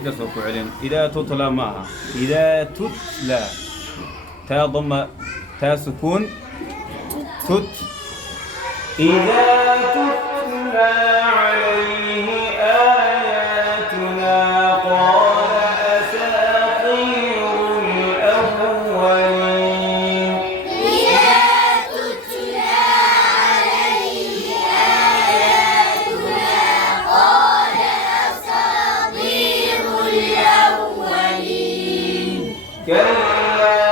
هالجر سوف علين إذا تتلى معها إذا تتلى تاء ضم تاء سكون تت إذا تتلى عليه آياتنا قال أساطير الأولين إذا تتلى عليه آياتنا قال أساطير الأولين كلا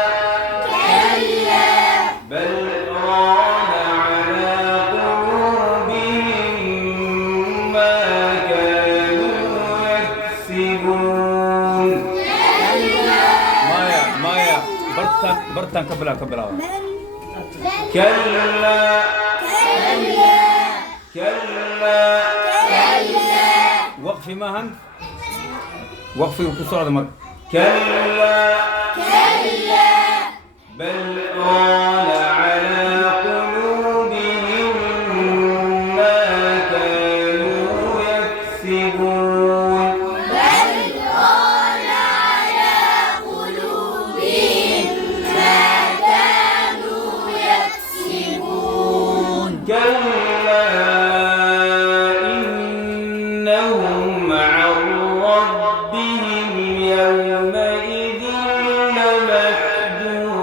كلا بل ران على قلوبهم ما كانوا يكسبون مايا برتان كبلا كلا كلا وقفي ما هن وقفي وكسر هذا مر كلا بل ران على قلوبهم ما كانوا يكسبون بل ران على قلوبهم ما كانوا يكسبون كلا إنهم عن ربهم يومئذ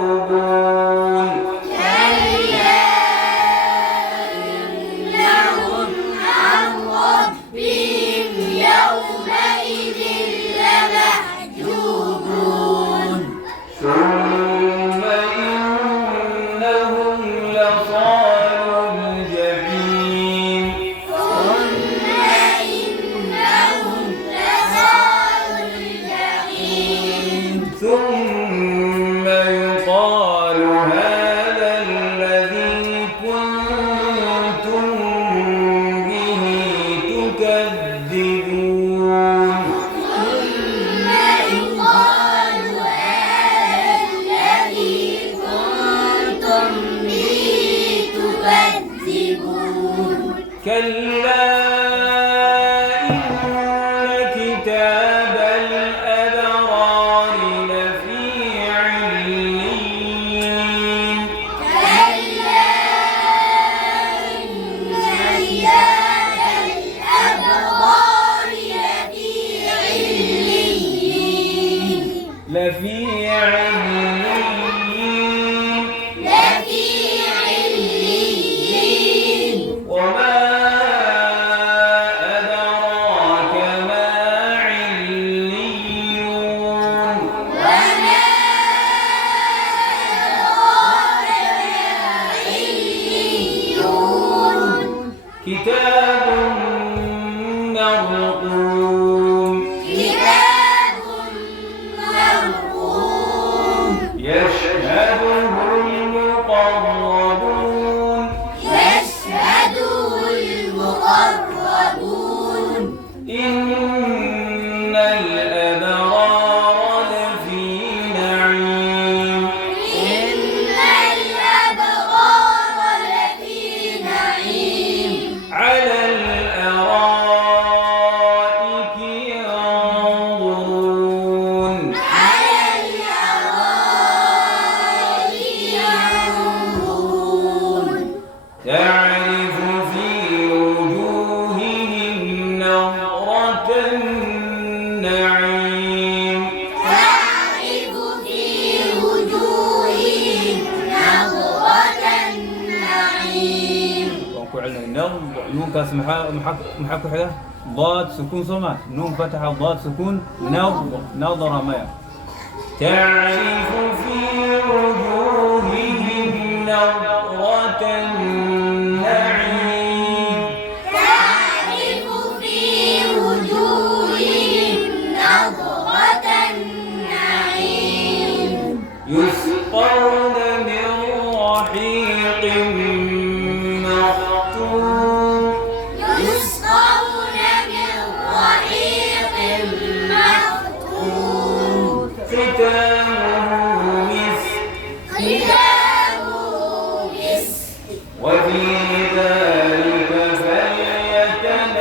لمحجوبون كلا إنهم عن ربهم يومئذ لمحجوبون ثم إنهم لصالوا الجحيم ثم إنهم لصالوا الجحيم ثم يقال هذا الذي كنتم به تكذبون ثم يقال هذا الذي كنتم به تكذبون كلا إن كتاب الأبرار لفي عليين كلا إن كتاب الأبرار لفي عليين لفي عليين لفي عليين وما أدراك ما عليون وما أدراك ما عليون كتاب مرقوم كتاب مرقوم يشهده المقربون يشهده المقربون إن الأبرار لفي نعيم إن الأبرار لفي نعيم على الأرائك ينظرون على الأرائك ينظرون تعرف في وجوههم نظرة النعيم تعرف في وجوههم نظرة النعيم وأنكو علنا نون كاس محك وحدة ضاد سكون صمات نون فتحة ضاد سكون نظر مايا تعرف في وجوههم نظرة النعيم تعرف في وجوههم نظرة النعيم يسقون من رحيق مختوم يسقون من رحيق مختوم ختامه مسك ختامه مسك وفي ذلك فليتنافس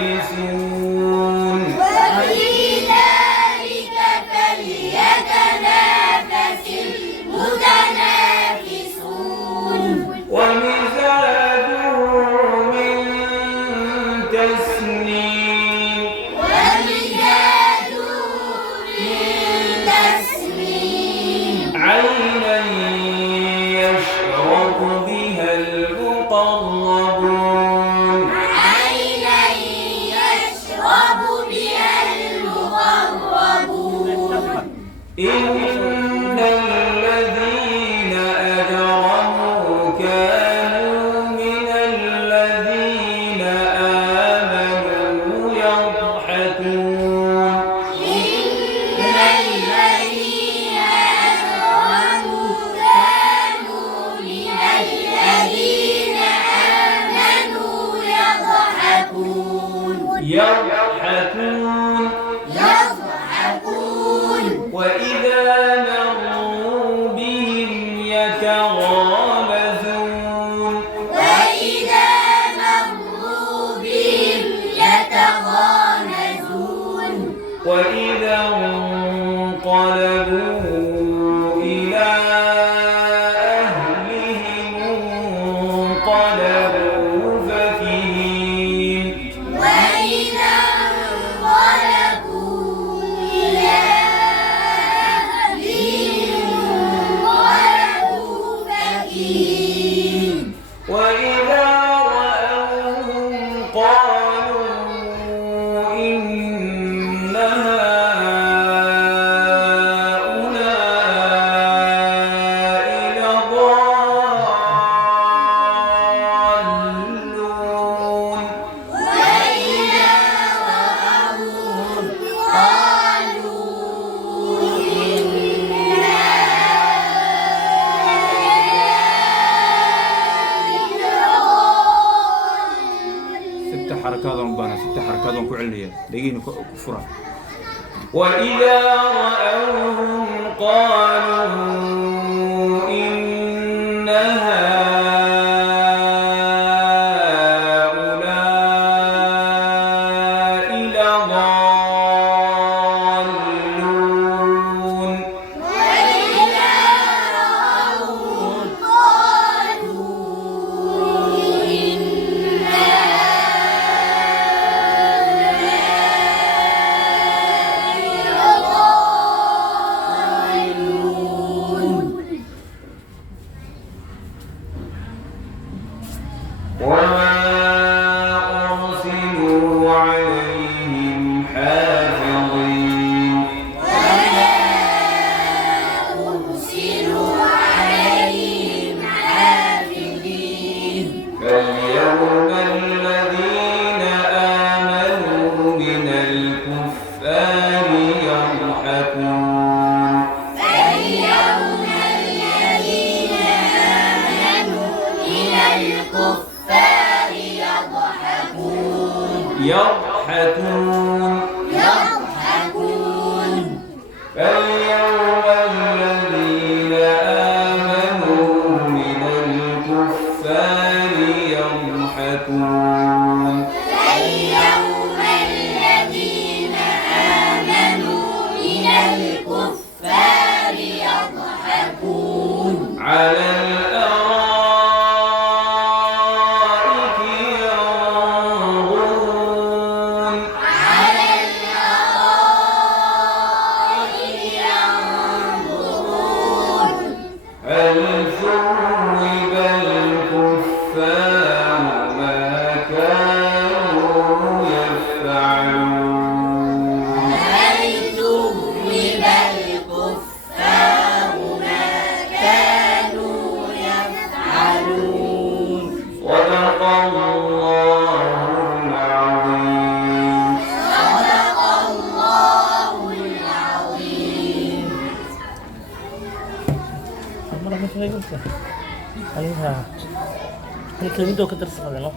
المتنافسون يضحكون يضحكون وإذا مروا بهم يتغامزون وإذا مروا بهم يتغامزون وإذا انقلبوا إلى أهلهم انقلبوا فكهين وإذا انقلبوا إلى أهلهم انقلبوا فكهين وإذا رأوهم قالوا إن هؤلاء لضالون وإذا رأوهم قالوا ست حركات ربنا ست حركات كعلية لقينا كفرة وإذا رأوهم قالوا إن هؤلاء لضالون وإذا رأوهم قالوا إن وما أرسلوا عليهم حافظين أرسلوا عليهم حافظين فاليوم الذين آمنوا من الكفار يضحكون فاليوم الذين آمنوا من الكفار يضحكون يضحكون فاليوم الذين آمنوا من الكفار يضحكون فاليوم الذين آمنوا من الكفار يضحكون على الأرائك ينظرون على الأرائك ينظرون هل ثوب الكفار ما كانوا يفعلون هل ثوب الكفار ما كانوا يفعلون صدق الله العظيم صدق الله العظيم Maraming salamat. Ano na? Ano kami daw ka terus kalau